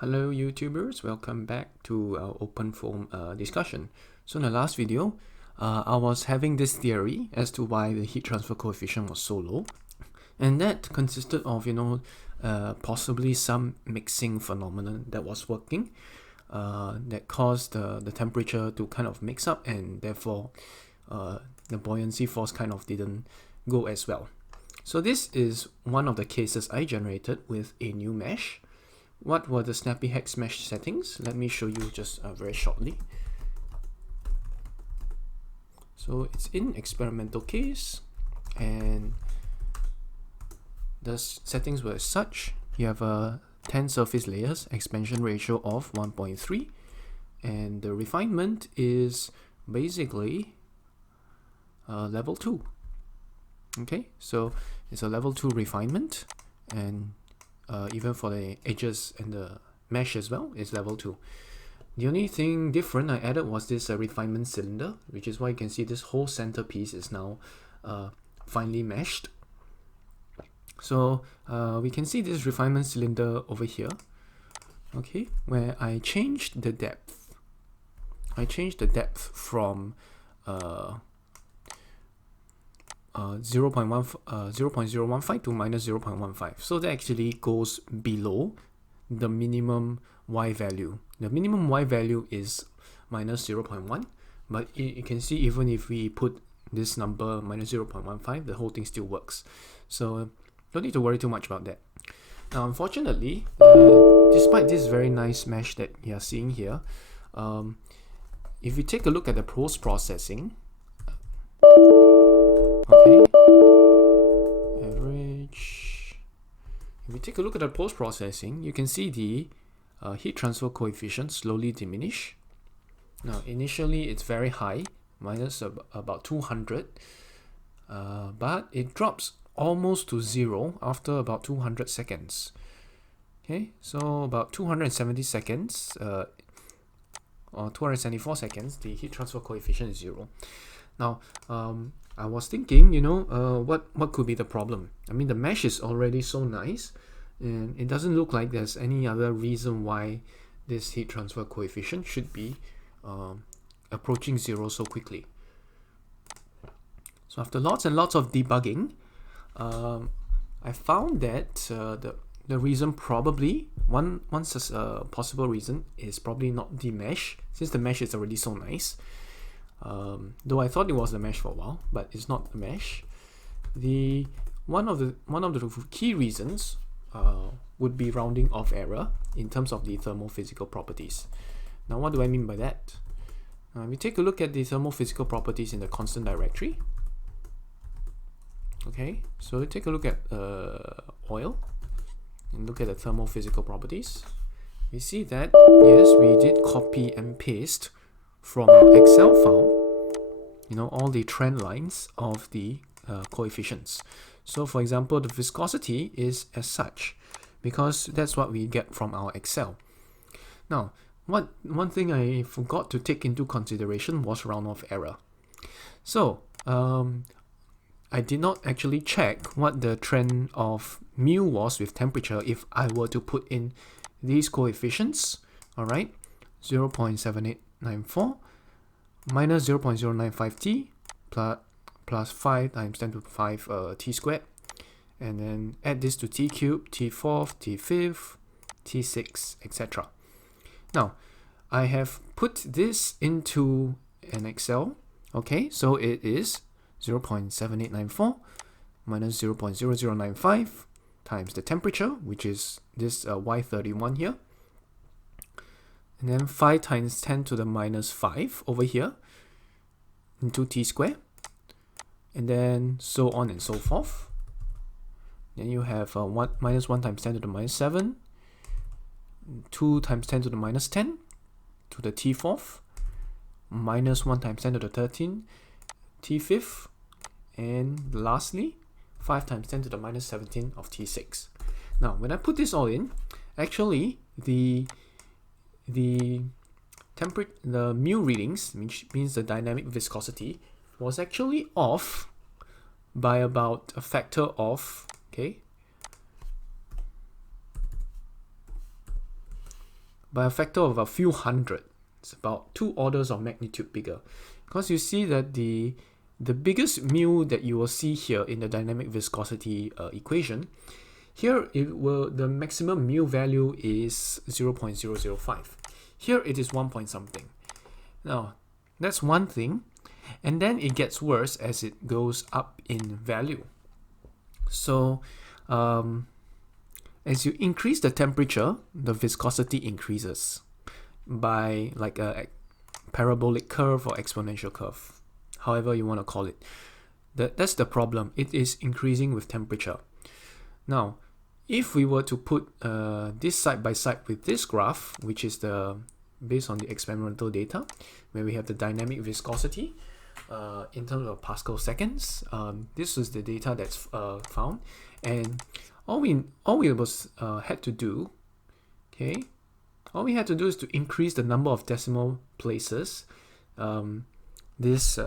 Hello YouTubers, welcome back to our OpenFoam discussion. So in the last video, I was having this theory as to why the heat transfer coefficient was so low. And that consisted of, possibly some mixing phenomenon that was working that caused the temperature to kind of mix up, and therefore the buoyancy force kind of didn't go as well. So this is one of the cases I generated with a new mesh. What were the Snappy hex mesh settings? Let me show you just very shortly. So it's in experimental case, and the settings were as such. You have 10 surface layers, expansion ratio of 1.3, and the refinement is basically level 2. Okay, so it's a level 2 refinement, and even for the edges and the mesh as well, is level 2. The only thing different I added was this refinement cylinder, which is why you can see this whole centerpiece is now finely meshed. So we can see this refinement cylinder over here, okay, where I changed the depth. I changed the depth from 0.015 to minus 0.15. So that actually goes below the minimum Y value. The minimum Y value is minus 0.1, but you can see even if we put this number minus 0.15, the whole thing still works. So don't need to worry too much about that. Now, unfortunately, despite this very nice mesh that you are seeing here, if we take a look at the post-processing, okay, average. If we take a look at the post-processing, you can see the heat transfer coefficient slowly diminish. Now, initially it's very high, minus about 200, but it drops almost to 0 after about 200 seconds. Okay, so about 270 seconds, or 274 seconds, the heat transfer coefficient is 0. Now, I was thinking, what could be the problem? I mean, the mesh is already so nice, and it doesn't look like there's any other reason why this heat transfer coefficient should be approaching 0 so quickly. So after lots and lots of debugging, I found that the reason probably, one possible reason is probably not the mesh, since the mesh is already so nice. Though I thought it was the mesh for a while, but it's not the mesh. One of the key reasons would be rounding off error in terms of the thermophysical properties. Now, what do I mean by that? We take a look at the thermophysical properties in the constant directory. Okay, so take a look at oil and look at the thermophysical properties. We see that yes, we did copy and paste from our Excel file, all the trend lines of the coefficients. So for example, the viscosity is as such, because that's what we get from our Excel. Now, one thing I forgot to take into consideration was round-off error. So I did not actually check what the trend of mu was with temperature if I were to put in these coefficients, alright, 0.7894 minus 0.095 t plus 5 times 10 to the 5 t squared, and then add this to t cubed, t fourth, t fifth, t6, etc. Now, I have put this into an Excel. Okay, so it is 0.7894 minus 0.0095 times the temperature, which is this Y31 here, and then 5 times 10 to the minus 5 over here into t squared, and then so on and so forth. Then you have 1 times 10 to the minus 7, 2 times 10 to the minus 10 to the t fourth, minus 1 times 10 to the 13 t fifth, and lastly 5 times 10 to the minus 17 of t6. Now, when I put this all in, actually the mu readings, which means the dynamic viscosity, was actually off by about a factor of, okay, by a factor of a few hundred. It's about 2 orders of magnitude bigger, because you see that the biggest mu that you will see here in the dynamic viscosity equation, here the maximum mu value is 0.005. Here it is 1 point something. Now that's one thing, and then it gets worse as it goes up in value. So as you increase the temperature, the viscosity increases by like a parabolic curve or exponential curve, however you want to call it. That's the problem. It is increasing with temperature. Now, if we were to put this side by side with this graph, which is based on the experimental data, where we have the dynamic viscosity in terms of Pascal seconds, this is the data that's found, and all we had to do, okay, all we had to do is to increase the number of decimal places this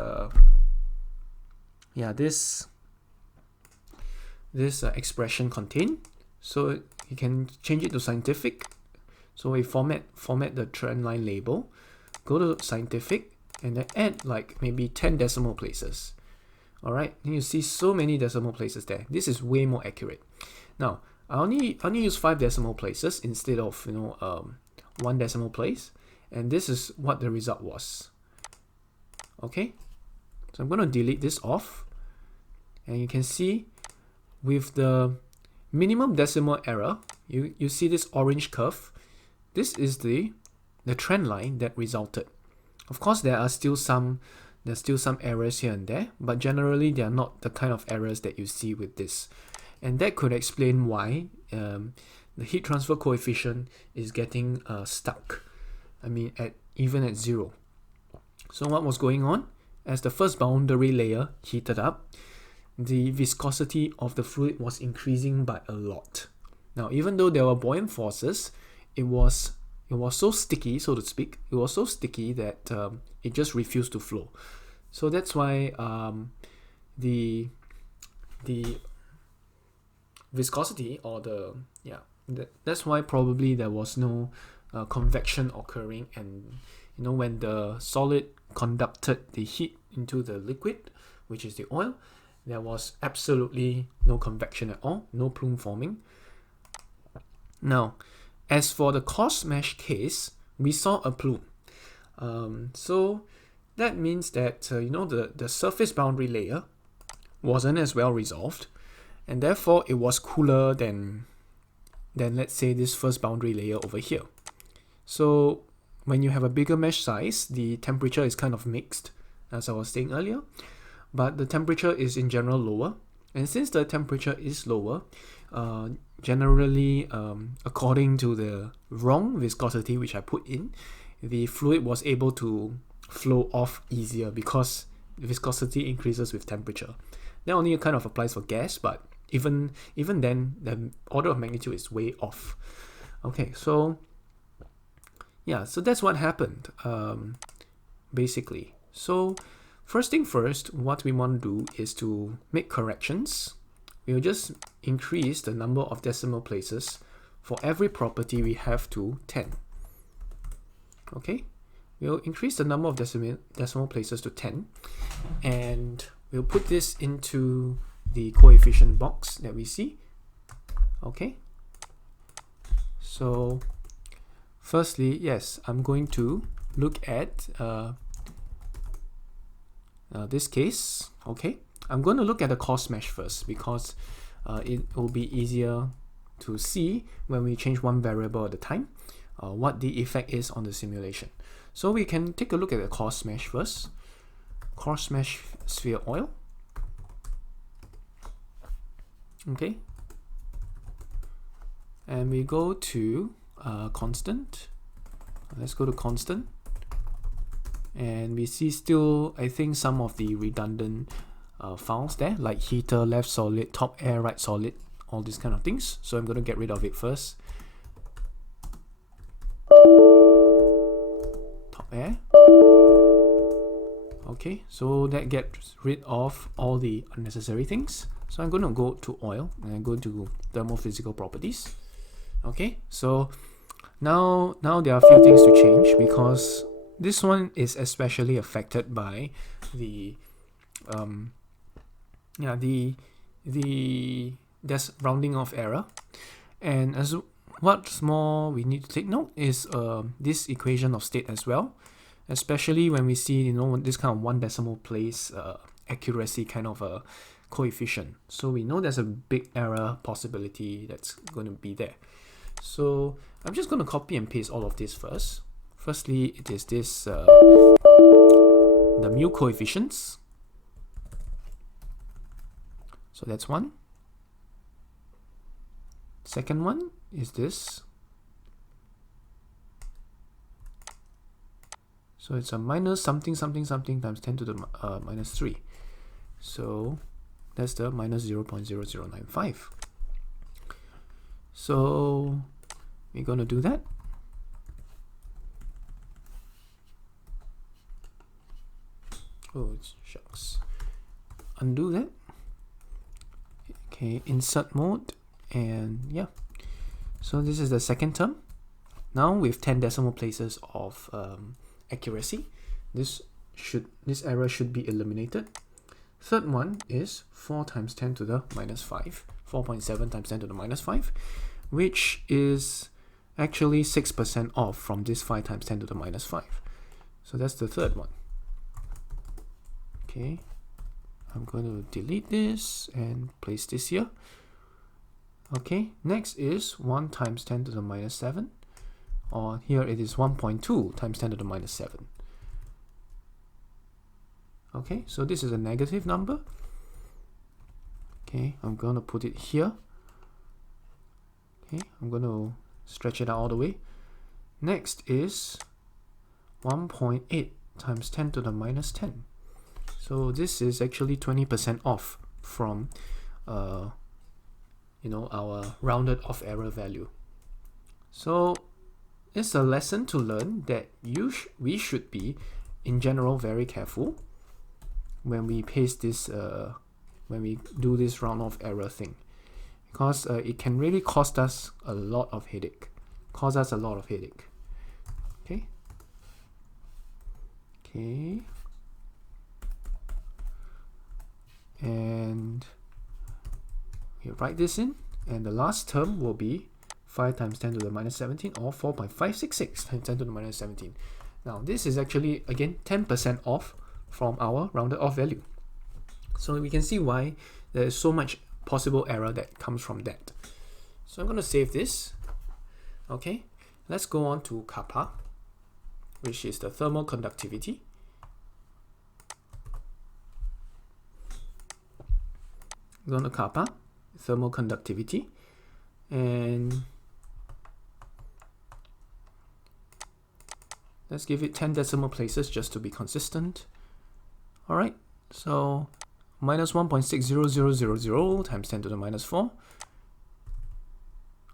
expression contain. So you can change it to scientific. So we format the trend line label, go to scientific, and then add like maybe 10 decimal places. All right, and you see so many decimal places there. This is way more accurate. Now I only use 5 decimal places instead of 1 decimal place, and this is what the result was. Okay, so I'm going to delete this off, and you can see with the minimum decimal error, you see this orange curve. This is the trend line that resulted. Of course, there's still some errors here and there, but generally they are not the kind of errors that you see with this, and that could explain why the heat transfer coefficient is getting stuck. I mean, even at 0. So what was going on? As the first boundary layer heated up, the viscosity of the fluid was increasing by a lot. Now, even though there were buoyant forces, it was so sticky, so to speak. It was so sticky that it just refused to flow. So that's why the viscosity, or that's why probably there was no convection occurring, and when the solid conducted the heat into the liquid, which is the oil, there was absolutely no convection at all, no plume forming. Now, as for the coarse mesh case, we saw a plume. So that means that the surface boundary layer wasn't as well resolved, and therefore it was cooler than let's say this first boundary layer over here. So when you have a bigger mesh size, the temperature is kind of mixed, as I was saying earlier, but the temperature is in general lower. And since the temperature is lower, generally, according to the wrong viscosity which I put in, the fluid was able to flow off easier because the viscosity increases with temperature. That only kind of applies for gas, but even then, the order of magnitude is way off. Okay, so yeah, so that's what happened, basically. So first thing first, what we want to do is to make corrections. We'll just increase the number of decimal places for every property we have to 10. Okay, we'll increase the number of decimal places to 10, and we'll put this into the coefficient box that we see. Okay, so firstly, yes, I'm going to look at this case. Okay, I'm going to look at the coarse mesh first, because it will be easier to see when we change one variable at a time what the effect is on the simulation. So we can take a look at the coarse mesh first. Coarse mesh sphere oil. Okay, and we go to constant. Let's go to constant, and we see still, I think, some of the redundant files there, like heater, left solid, top air, right solid, all these kind of things. So I'm going to get rid of it first. Top air. Okay, so that gets rid of all the unnecessary things. So I'm going to go to oil, and I go to thermophysical properties. Okay, so Now there are a few things to change, because this one is especially affected by the there's rounding off error. And as what's more, we need to take note is this equation of state as well, especially when we see, you know, this kind of 1 decimal place accuracy kind of a coefficient. So we know there's a big error possibility that's going to be there. So I'm just going to copy and paste all of this first. Firstly, it is this the mu coefficients. So that's one. Second one is this. So it's a minus something something something times 10 to the minus 3. So that's the minus 0.0095. So we're going to do that. Oh, shucks. Undo that. Okay, insert mode, and yeah. So this is the second term. Now with 10 decimal places of accuracy, this error should be eliminated. Third one is 4 times 10 to the minus 5, 4.7 times 10 to the minus 5, which is actually 6% off from this 5 times 10 to the minus 5. So that's the third one. Okay, I'm going to delete this and place this here. Okay, next is 1 times 10 to the minus 7, or here it is 1.2 times 10 to the minus 7. Okay, so this is a negative number. Okay, I'm going to put it here. Okay, I'm going to stretch it out all the way. Next is 1.8 times 10 to the minus 10. So this is actually 20% off from you know, our rounded off error value. So it's a lesson to learn that we should be, in general, very careful when we paste this, when we do this round off error thing, because it can really cost us a lot of headache. Okay. Okay. And we write this in, and the last term will be 5 times 10 to the minus 17, or 4.566 times 10 to the minus 17. Now this is actually, again, 10% off from our rounded off value. So we can see why there is so much possible error that comes from that. So I'm going to save this. Okay, let's go on to Kappa, which is the thermal conductivity. Go to Kappa, thermal conductivity, and let's give it 10 decimal places just to be consistent. Alright, so minus 1.60000 times 10 to the minus 4.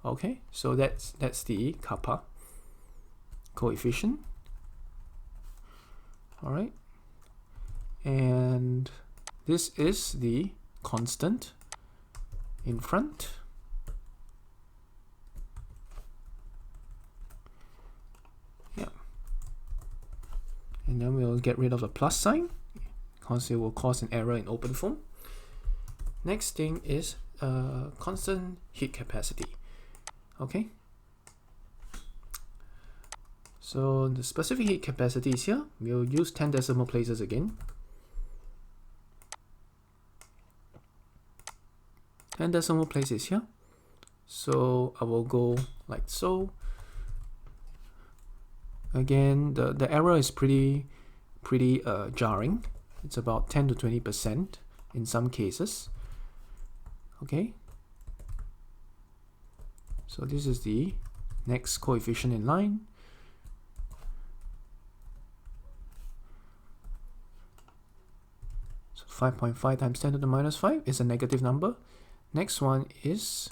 Okay, so that's the Kappa coefficient. Alright, and this is the constant in front. Yeah, and then we'll get rid of the plus sign because it will cause an error in OpenFoam. Next thing is constant heat capacity. Okay, so the specific heat capacity is here. We'll use 10 decimal places again. 10 decimal places here. So I will go like so. Again, the error is pretty jarring. It's about 10 to 20% in some cases. Okay. So this is the next coefficient in line. So 5.5 times 10 to the minus 5 is a negative number. Next one is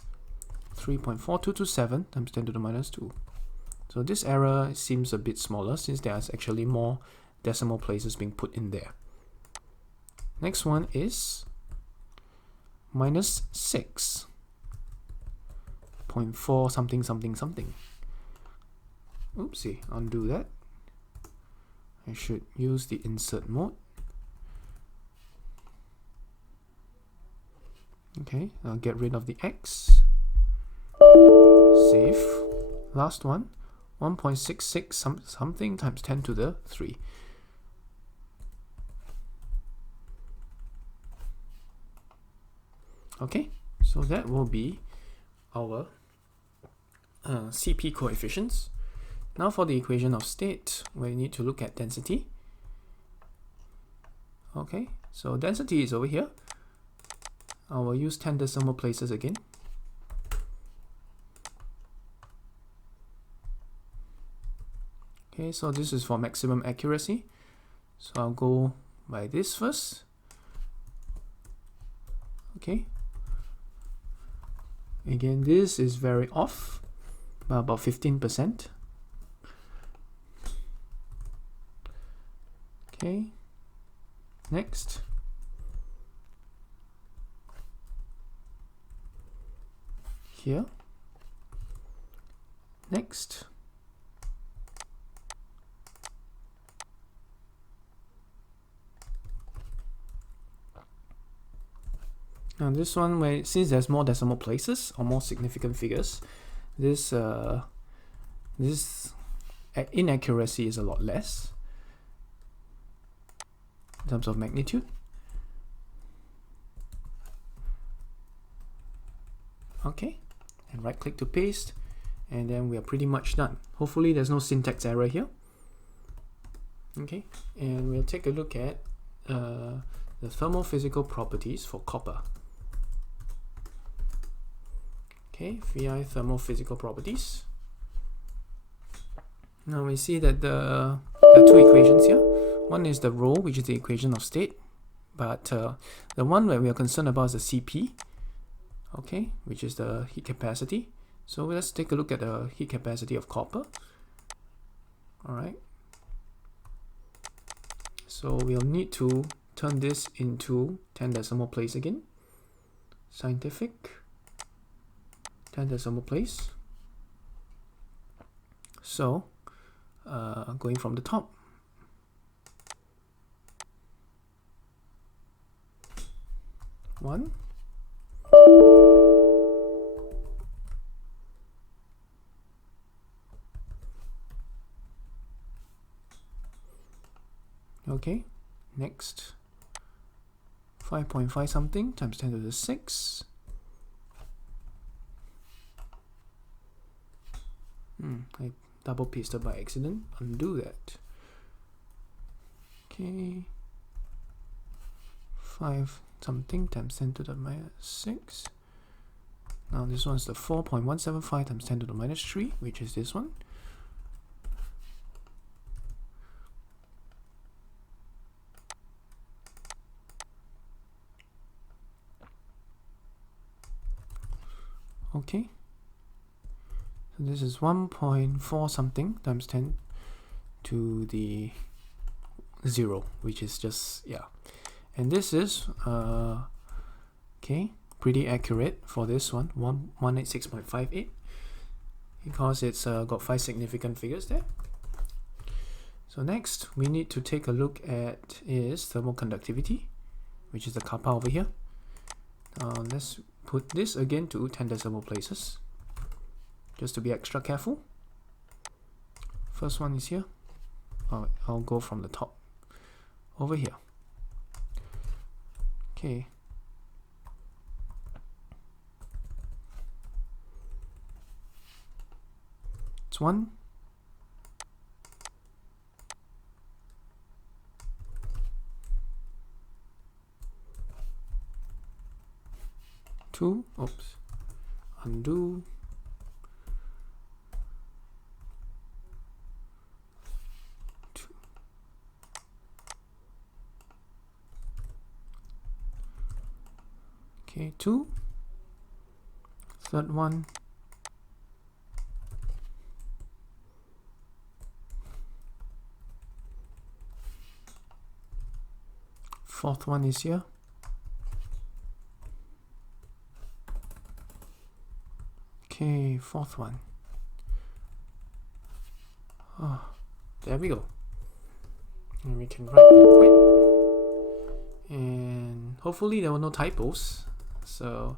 3.4227 times 10 to the minus 2. So this error seems a bit smaller since there's actually more decimal places being put in there. Next one is minus 6.4 something something something. Oopsie, undo that. I should use the insert mode. Okay, I'll get rid of the X. Save. Last one, 1.66 something times 10 to the 3. Okay, so that will be our CP coefficients. Now for the equation of state, we need to look at density. Okay, so density is over here. I will use 10 decimal places again. Okay, so this is for maximum accuracy. So I'll go by this first. Okay. Again, this is very off, by about 15%. Okay. Next. Here. Next. Now this one, where since there's more decimal places or more significant figures, this inaccuracy is a lot less in terms of magnitude. Okay, and right click to paste, and then we are pretty much done. Hopefully there's no syntax error here. Okay, and we'll take a look at the thermophysical properties for copper. Okay, VI thermophysical properties. Now we see that there are two equations here. One is the rho, which is the equation of state, but the one where we are concerned about is the CP, okay, which is the heat capacity. So let's take a look at the heat capacity of copper. Alright, so we'll need to turn this into 10 decimal place again. Scientific 10 decimal place. So going from the top, one, okay, next 5.5 something times 10 to the 6. I double pasted by accident. Undo that. Okay, 5 something times 10 to the minus 6. Now this one's the 4.175 times 10 to the minus 3, which is this one. Okay, so this is 1.4 something times 10 to the 0, which is just, yeah. And this is okay, pretty accurate for this one, 186.58, because it's got 5 significant figures there. So next we need to take a look at is thermal conductivity, which is the kappa over here. Let's put this again to 10 decimal places, just to be extra careful. First one is here. I'll go from the top over here. Okay. It's 1. 2, oops, undo, 2, okay, 2, third one, fourth one is here. Okay, fourth one. There we go. And we can write in quit. And hopefully there were no typos. So,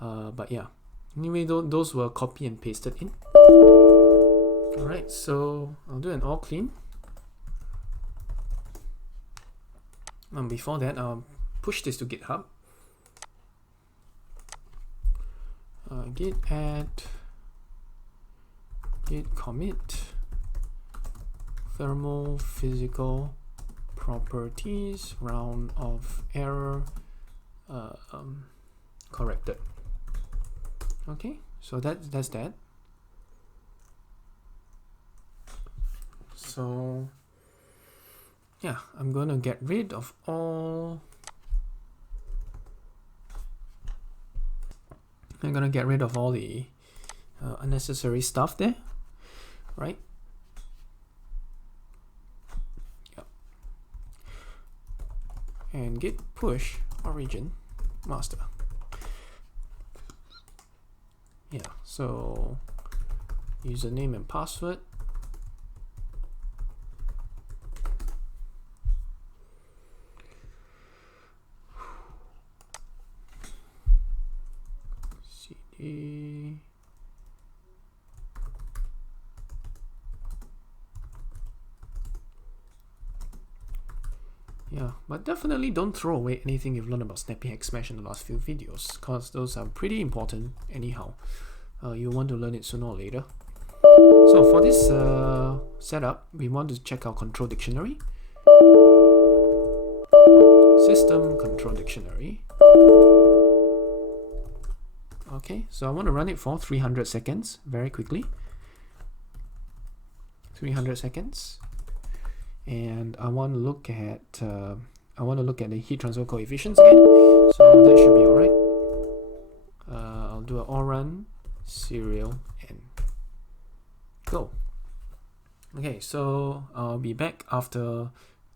but yeah. Anyway, those were copy and pasted in. Alright, so I'll do an all clean. And before that, I'll push this to GitHub. Git add, git commit, thermophysical properties, roundoff error, corrected. Okay, so that's that. So yeah, I'm gonna get rid of all. I'm gonna get rid of all the unnecessary stuff there, right? Yep. And git push origin master. Yeah, so username and password. CD. Yeah, but definitely don't throw away anything you've learned about Snappy Hack Smash in the last few videos, because those are pretty important anyhow. You want to learn it sooner or later. So for this setup, we want to check our control dictionary. System control dictionary. Okay, so I want to run it for 300 seconds very quickly. 300 seconds. And I want to look at the heat transfer coefficients again. So that should be alright. I'll do an all run serial and go. Okay, so I'll be back after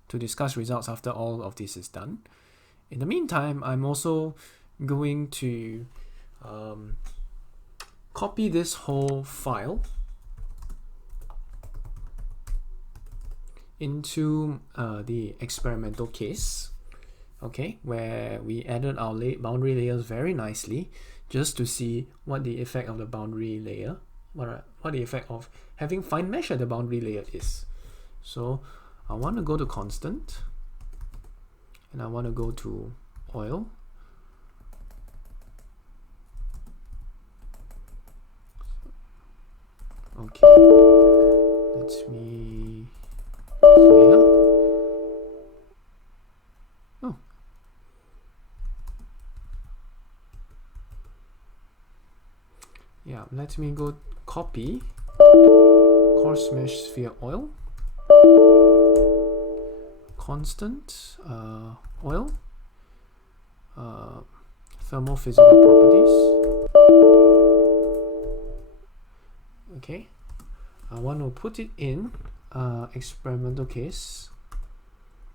to discuss results after all of this is done. In the meantime, I'm also going to copy this whole file into the experimental case, okay, where we added our boundary layers very nicely, just to see what the effect of the boundary layer, what the effect of having fine mesh at the boundary layer is. So I want to go to constant, and I want to go to oil. Okay, let me clear. Oh. Yeah, let me go copy coarse mesh sphere oil, constant oil, thermophysical properties. Okay, I want to put it in experimental case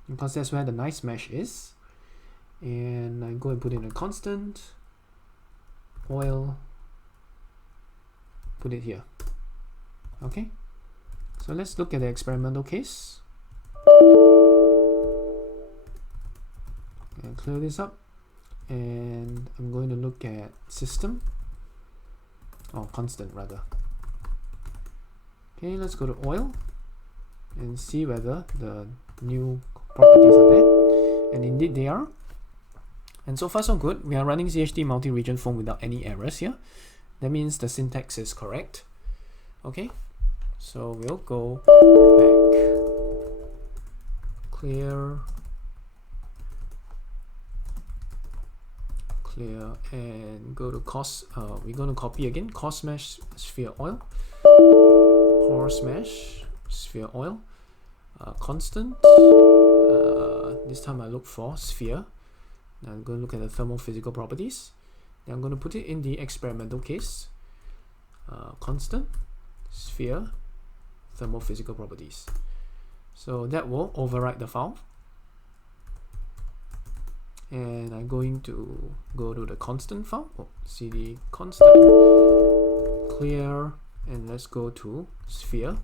because that's where the nice mesh is, and I go and put in a constant oil, put it here. Okay, so let's look at the experimental case and clear this up, and I'm going to look at system, or constant rather. Okay, let's go to oil and see whether the new properties are there, and indeed they are. And so far so good. We are running CHD multi-region foam without any errors here. That means the syntax is correct. Okay, so we'll go back, clear, and go to cost. We're going to copy again coarse mesh sphere oil, coarse mesh sphere oil, constant. This time I look for sphere. Now I'm going to look at the thermophysical properties. Then I'm going to put it in the experimental case. Constant, sphere, thermophysical properties. So that will overwrite the file. And I'm going to go to the constant file. CD constant, clear, and let's go to sphere,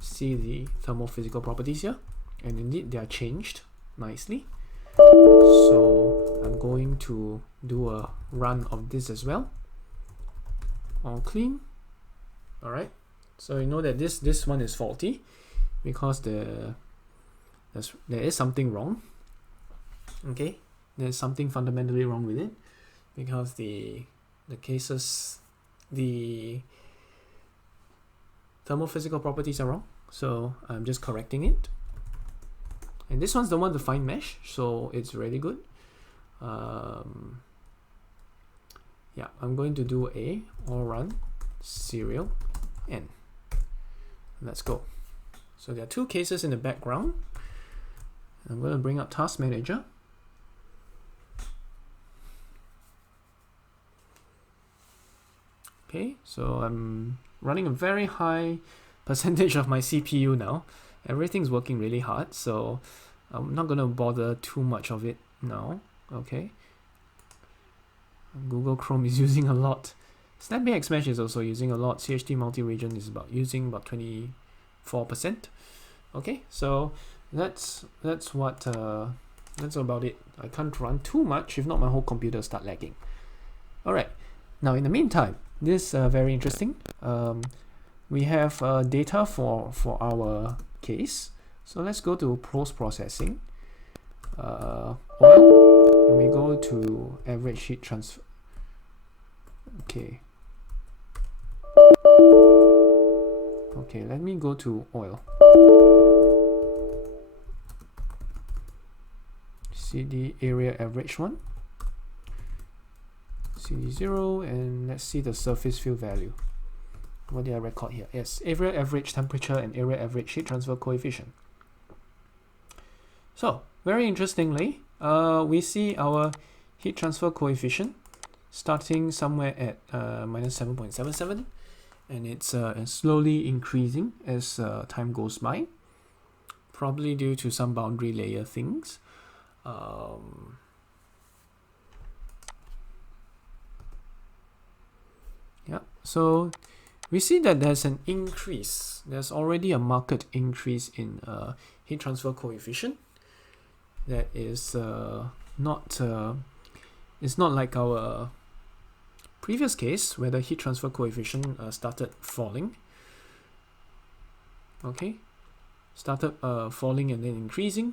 see the thermophysical properties here, and indeed they are changed nicely. So I'm going to do a run of this as well. All clean. All right. So you know that this one is faulty because there is something wrong. Okay, there's something fundamentally wrong with it because the thermophysical properties are wrong. So I'm just correcting it. And this one's the one to find mesh, so it's really good. Yeah, I'm going to do a all run serial n. Let's go. So there are two cases in the background. I'm going to bring up Task Manager. Okay, so I'm running a very high percentage of my CPU now. Everything's working really hard, so I'm not going to bother too much of it now. Okay. Google Chrome is using a lot. Snappy Xmesh is also using a lot. CHT multi-region is using about 24%. Okay, so that's about it. I can't run too much, if not my whole computer start lagging. All right. Now in the meantime, this very interesting. We have data for our case. So let's go to post-processing. Oil, and we go to average heat transfer. Okay. Okay, let me go to oil. See the area average one. CD0, and let's see the surface field value. What did I record here? Yes, area average temperature and area average heat transfer coefficient. So, very interestingly, we see our heat transfer coefficient starting somewhere at minus 7.77, and it's slowly increasing as time goes by, probably due to some boundary layer things. Yeah, so we see that there's an increase. There's already a marked increase in heat transfer coefficient. That is it's not like our previous case where the heat transfer coefficient started falling. Okay, started falling and then increasing.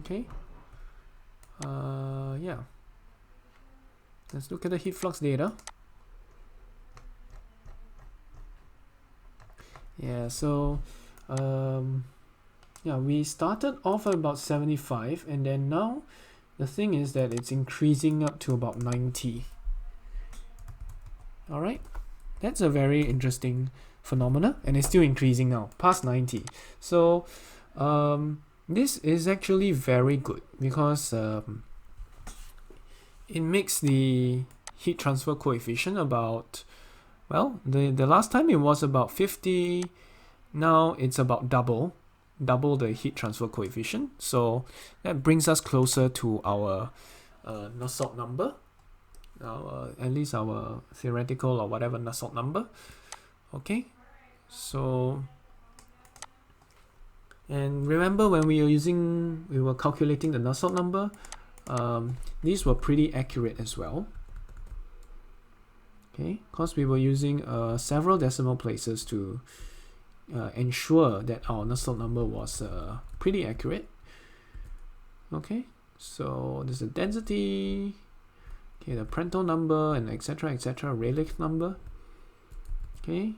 Okay. Yeah. Let's look at the heat flux data. Yeah, so yeah, we started off at about 75, and then now the thing is that it's increasing up to about 90. All right, that's a very interesting phenomena, and it's still increasing now past 90. So this is actually very good because it makes the heat transfer coefficient about, well, the last time it was about 50. Now it's about double the heat transfer coefficient. So that brings us closer to our Nusselt number, at least our theoretical or whatever Nusselt number. Okay, so, and remember when we were calculating the Nusselt number, these were pretty accurate as well. Okay, because we were using several decimal places to ensure that our Nusselt number was pretty accurate. Okay, so there's a density, okay, the Prandtl number, and etc., Rayleigh number. Okay,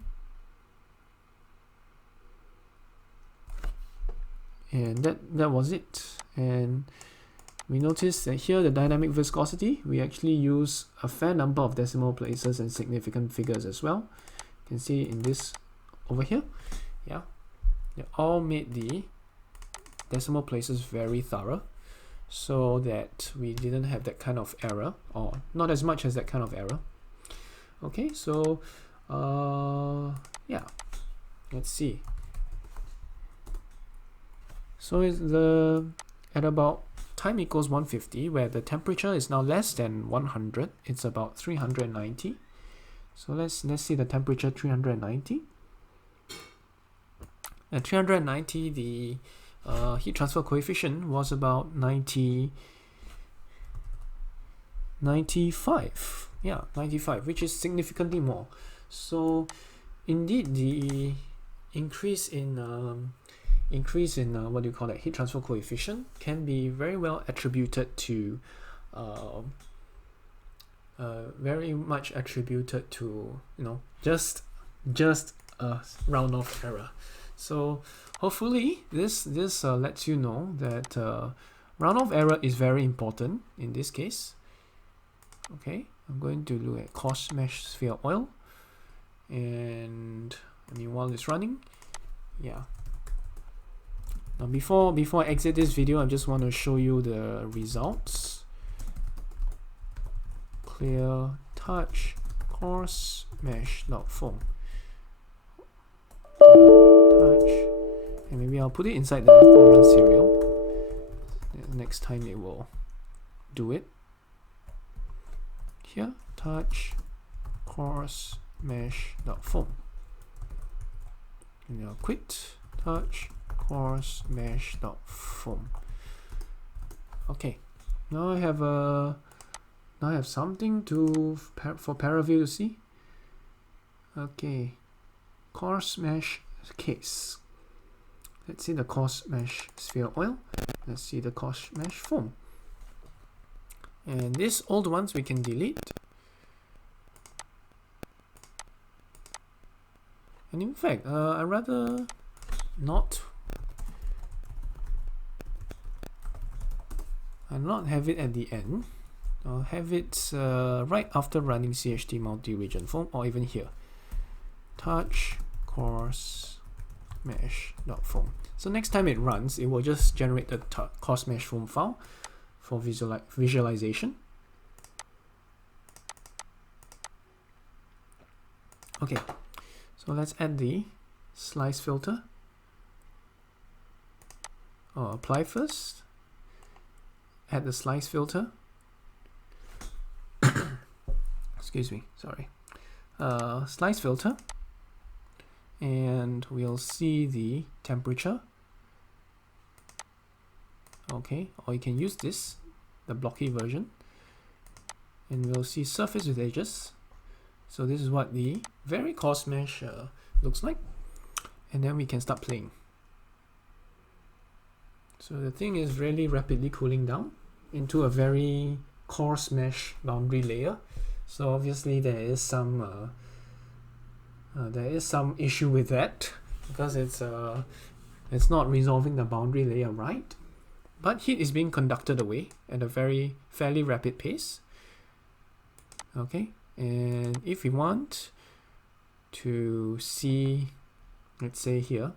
and that was it. And we notice that here the dynamic viscosity, we actually use a fair number of decimal places and significant figures as well. You can see in this over here, yeah, they all made the decimal places very thorough so that we didn't have that kind of error, or not as much as that kind of error. Okay, so yeah, let's see. So it's at about time equals 150, where the temperature is now less than 100, it's about 390. So let's see the temperature 390. At 390, the heat transfer coefficient was about 95. Yeah, 95, which is significantly more. So indeed, the increase in what do you call that, heat transfer coefficient can be very well attributed to very much attributed to, you know, just a round-off error. So hopefully this lets you know that round-off error is very important in this case. Okay, I'm going to look at coarse mesh sphere oil, and I mean, while it's running, yeah. Now before I exit this video, I just want to show you the results. Clear touch coarse mesh foam. Touch, and maybe I'll put it inside the run serial. Next time it will do it. Here, touch coarse mesh foam. And I'll quit touch coarse mesh foam. Okay, now I have something for Paraview to see. Okay, coarse mesh case. Let's see the coarse mesh sphere oil. Let's see the coarse mesh foam. And these old ones we can delete. And in fact, I'd rather not have it at the end. I'll have it right after running CHT multi-region foam, or even here. Touch coarse mesh foam. So next time it runs, it will just generate the coarse mesh foam file for visualization. Okay, so let's add the slice filter. Apply first. Add the slice filter. Excuse me, sorry. Slice filter, and we'll see the temperature. Okay, or you can use this, the blocky version, and we'll see surface with edges. So this is what the very coarse mesh looks like, and then we can start playing. So the thing is really rapidly cooling down into a very coarse mesh boundary layer. So obviously there is some issue with that, because it's not resolving the boundary layer right. But heat is being conducted away at a fairly rapid pace. Okay, and if we want to see, let's say here,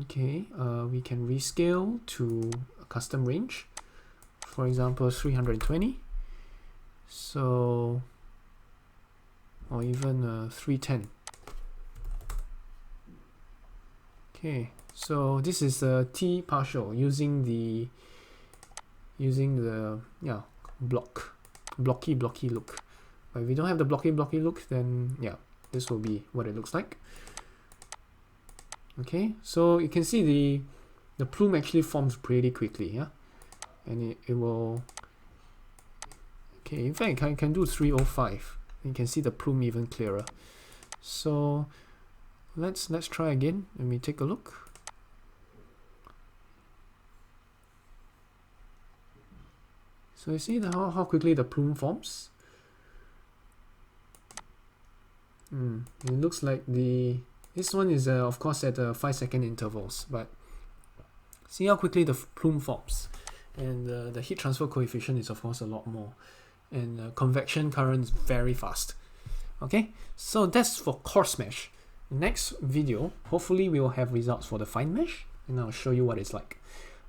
okay, we can rescale to a custom range, for example 320, so, or even 310. Okay, so this is a T partial using the blocky look. But if we don't have the blocky look, then yeah, this will be what it looks like. Okay, so you can see the plume actually forms pretty quickly, yeah, and it will. Okay, in fact I can do 305. You can see the plume even clearer. So let's try again. Let me take a look. So you see how quickly the plume forms. It looks like this one is of course at 5-second intervals, but see how quickly the plume forms, and the heat transfer coefficient is of course a lot more, and convection current is very fast. Okay, so that's for coarse mesh. Next video, hopefully we will have results for the fine mesh, and I'll show you what it's like.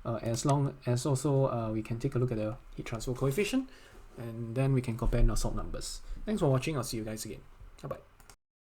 As long as also we can take a look at the heat transfer coefficient, and then we can compare Nusselt numbers. Thanks for watching. I'll see you guys again. Bye bye.